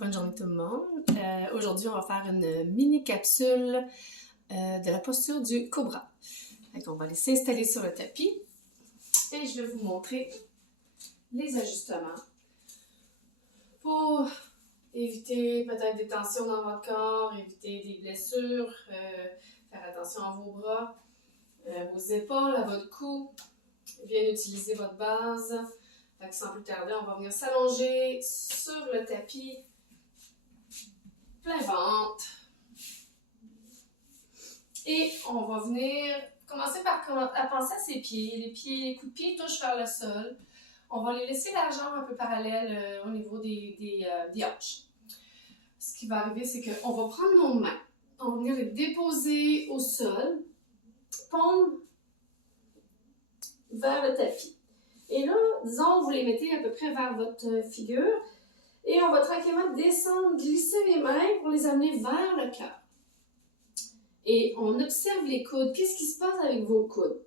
Bonne journée tout le monde. Aujourd'hui, on va faire une mini capsule de la posture du cobra. On va aller s'installer sur le tapis et je vais vous montrer les ajustements pour éviter peut-être des tensions dans votre corps, éviter des blessures, faire attention à vos bras, vos épaules, à votre cou, bien utiliser votre base. Sans plus tarder, on va venir s'allonger sur le tapis. Plein ventre. Et on va venir commencer par penser à ses pieds. Les coups de pied touchent vers le sol. On va les laisser la jambe un peu parallèle au niveau des hanches. Ce qui va arriver, c'est qu'on va prendre nos mains. On va venir les déposer au sol, paume vers le tapis. Et là, disons, vous les mettez à peu près vers votre figure. Et on va tranquillement descendre, glisser les mains pour les amener vers le cœur. Et on observe les coudes. Qu'est-ce qui se passe avec vos coudes?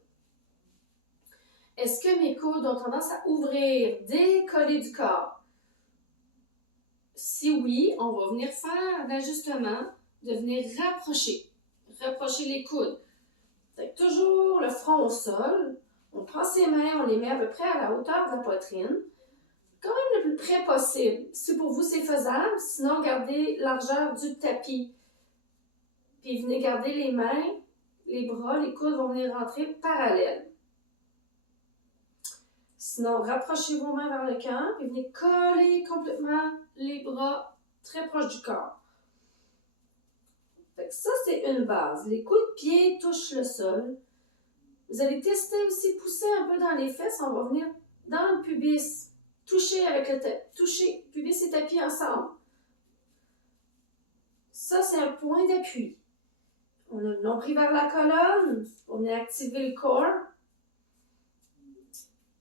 Est-ce que mes coudes ont tendance à ouvrir, décoller du corps? Si oui, on va venir faire l'ajustement de venir rapprocher les coudes. Donc, toujours le front au sol. On prend ses mains, on les met à peu près à la hauteur de la poitrine. Quand même le plus près possible. Si pour vous c'est faisable, sinon gardez largeur du tapis. Puis venez garder les mains, les bras, les coudes vont venir rentrer parallèles. Sinon, rapprochez vos mains vers le cœur, puis venez coller complètement les bras très proches du corps. Fait que ça, c'est une base. Les coups de pied touchent le sol. Vous allez tester aussi, pousser un peu dans les fesses. On va venir dans le pubis. Toucher avec le tapis. Toucher, pubis et tapis ensemble. Ça, c'est un point d'appui. On a le nombril vers la colonne. On a activé le corps.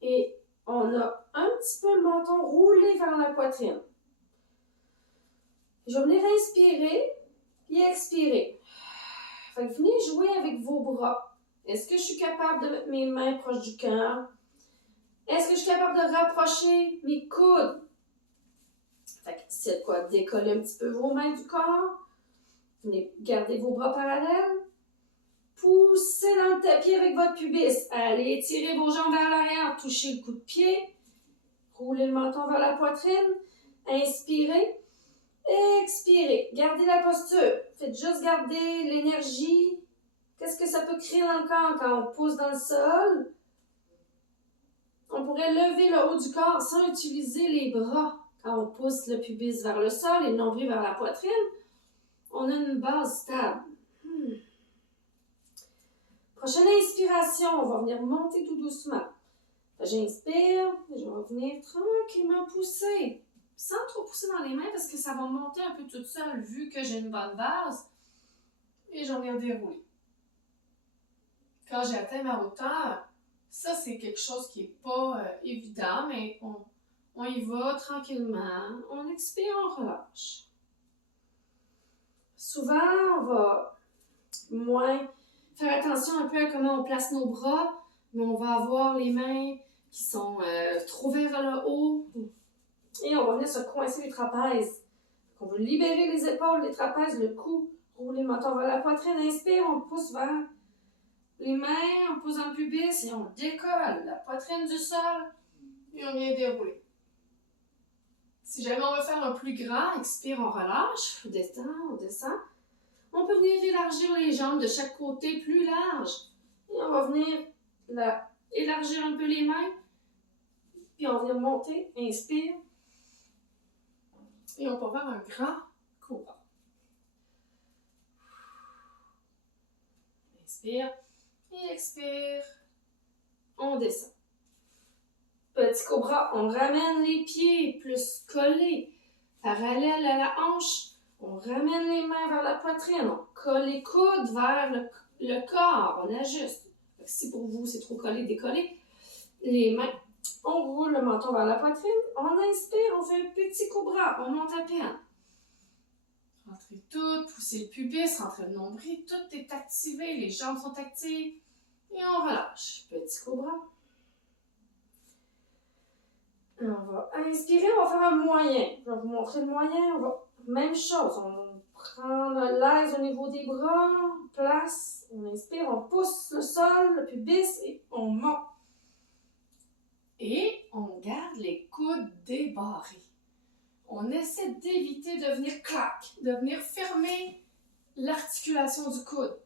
Et on a un petit peu le menton roulé vers la poitrine. Je vais venir inspirer et expirer. Fait que venez jouer avec vos bras. Est-ce que je suis capable de mettre mes mains proches du cœur? Est-ce que je suis capable de rapprocher mes coudes? Fait que c'est de quoi décoller un petit peu vos mains du corps. Venez garder vos bras parallèles. Poussez dans le tapis avec votre pubis. Allez, étirez vos jambes vers l'arrière. Touchez le coup de pied. Roulez le menton vers la poitrine. Inspirez. Expirez. Gardez la posture. Faites juste garder l'énergie. Qu'est-ce que ça peut créer dans le corps quand on pousse dans le sol? On pourrait lever le haut du corps sans utiliser les bras. Quand on pousse le pubis vers le sol et le nombril vers la poitrine, on a une base stable. Prochaine inspiration, on va venir monter tout doucement. J'inspire, je vais venir tranquillement pousser. Sans trop pousser dans les mains parce que ça va monter un peu toute seule vu que j'ai une bonne base. Et je viens dérouler. Quand j'ai atteint ma hauteur, ça c'est quelque chose qui n'est pas évident, mais on y va tranquillement. On expire, on relâche. Souvent, on va moins faire attention un peu à comment on place nos bras, mais on va avoir les mains qui sont trop vers le haut et on va venir se coincer les trapèzes. On veut libérer les épaules, les trapèzes, le cou, rouler le menton vers la poitrine. Inspire, on pousse vers les mains, on pousse dans le pubis et on décolle la poitrine du sol et on vient dérouler. Si jamais on veut faire un plus grand, expire, on relâche, on descend. On peut venir élargir les jambes de chaque côté plus large. Et on va venir élargir un peu les mains. Puis on vient monter, inspire. Et on peut faire un grand cobra. Inspire et expire. On descend. Petit cobra, on ramène les pieds plus collés, parallèles à la hanche. On ramène les mains vers la poitrine. On colle les coudes vers le corps. On ajuste. Si pour vous, c'est trop collé, décollé. Les mains, on roule le menton vers la poitrine. On inspire, on fait un petit cobra. On monte à peine. Rentrez tout, poussez le pubis, rentrez le nombril. Tout est activé. Les jambes sont actives. Et on relâche. Petit cobra. On va inspirer, on va faire un moyen. Je vais vous montrer le moyen. Même chose, on prend l'aise au niveau des bras, on place, on inspire, on pousse le sol, le pubis et on monte. Et on garde les coudes débarrés. On essaie d'éviter de venir clac, de venir fermer l'articulation du coude,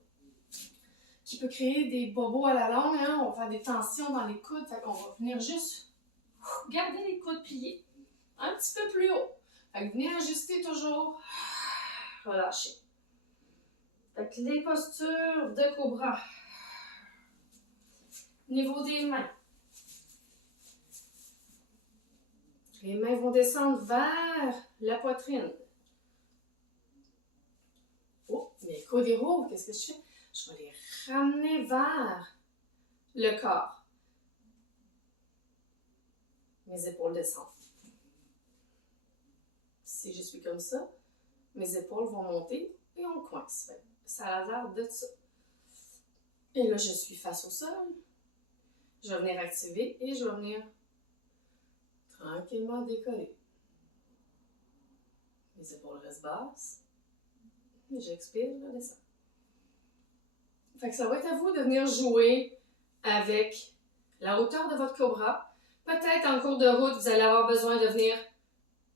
qui peut créer des bobos à la longue, hein? On va faire des tensions dans les coudes, fait qu'on va venir juste garder les coudes pliés, un petit peu plus haut. Fait que venez ajuster toujours, relâcher. Fait que les postures de cobra. Niveau des mains. Les mains vont descendre vers la poitrine. Oh, mes coudes rouges, qu'est-ce que je fais? Je vais les ramener vers le corps. Mes épaules descendent. Si je suis comme ça, mes épaules vont monter et on coince. Ça a l'air de ça. Et là, je suis face au sol. Je vais venir activer et je vais venir tranquillement décoller. Mes épaules restent basses. Et j'expire, je descends. Fait que ça va être à vous de venir jouer avec la hauteur de votre cobra. Peut-être en cours de route, vous allez avoir besoin de venir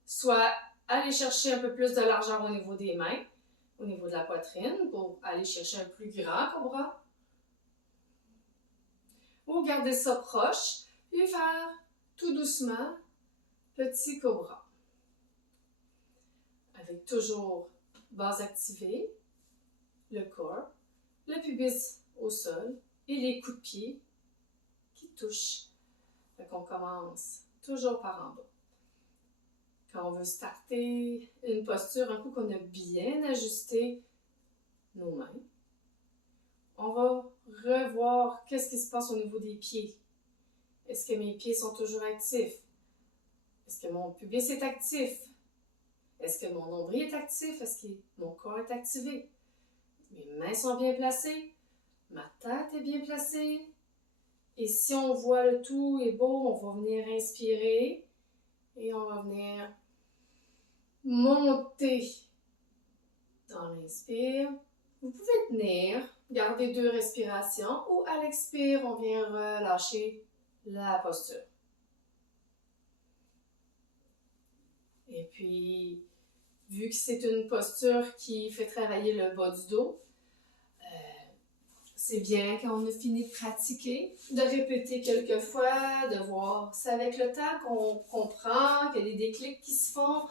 soit aller chercher un peu plus de largeur au niveau des mains, au niveau de la poitrine, pour aller chercher un plus grand cobra. Ou garder ça proche, puis faire tout doucement petit cobra. Avec toujours base activée, le corps, le pubis au sol et les coups de pied qui touchent. Fait qu'on commence toujours par en bas. Quand on veut starter une posture, un coup qu'on a bien ajusté nos mains, on va revoir qu'est-ce qui se passe au niveau des pieds. Est-ce que mes pieds sont toujours actifs? Est-ce que mon pubis est actif? Est-ce que mon nombril est actif? Est-ce que mon corps est activé? Mes mains sont bien placées? Ma tête est bien placée? Et si on voit le tout est beau, on va venir inspirer et on va venir monter dans l'inspire. Vous pouvez tenir, garder 2 respirations ou à l'expire, on vient relâcher la posture. Et puis, vu que c'est une posture qui fait travailler le bas du dos, c'est bien quand on a fini de pratiquer, de répéter quelques fois, de voir. C'est avec le temps qu'on comprend, qu'il y a des déclics qui se font.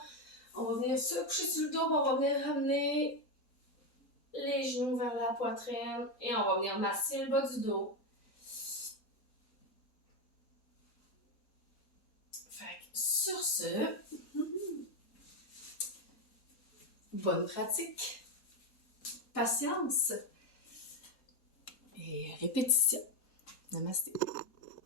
On va venir se coucher sur le dos, on va venir ramener les genoux vers la poitrine et on va venir masser le bas du dos. Fait que sur ce, bonne pratique, patience et répétition. Namasté.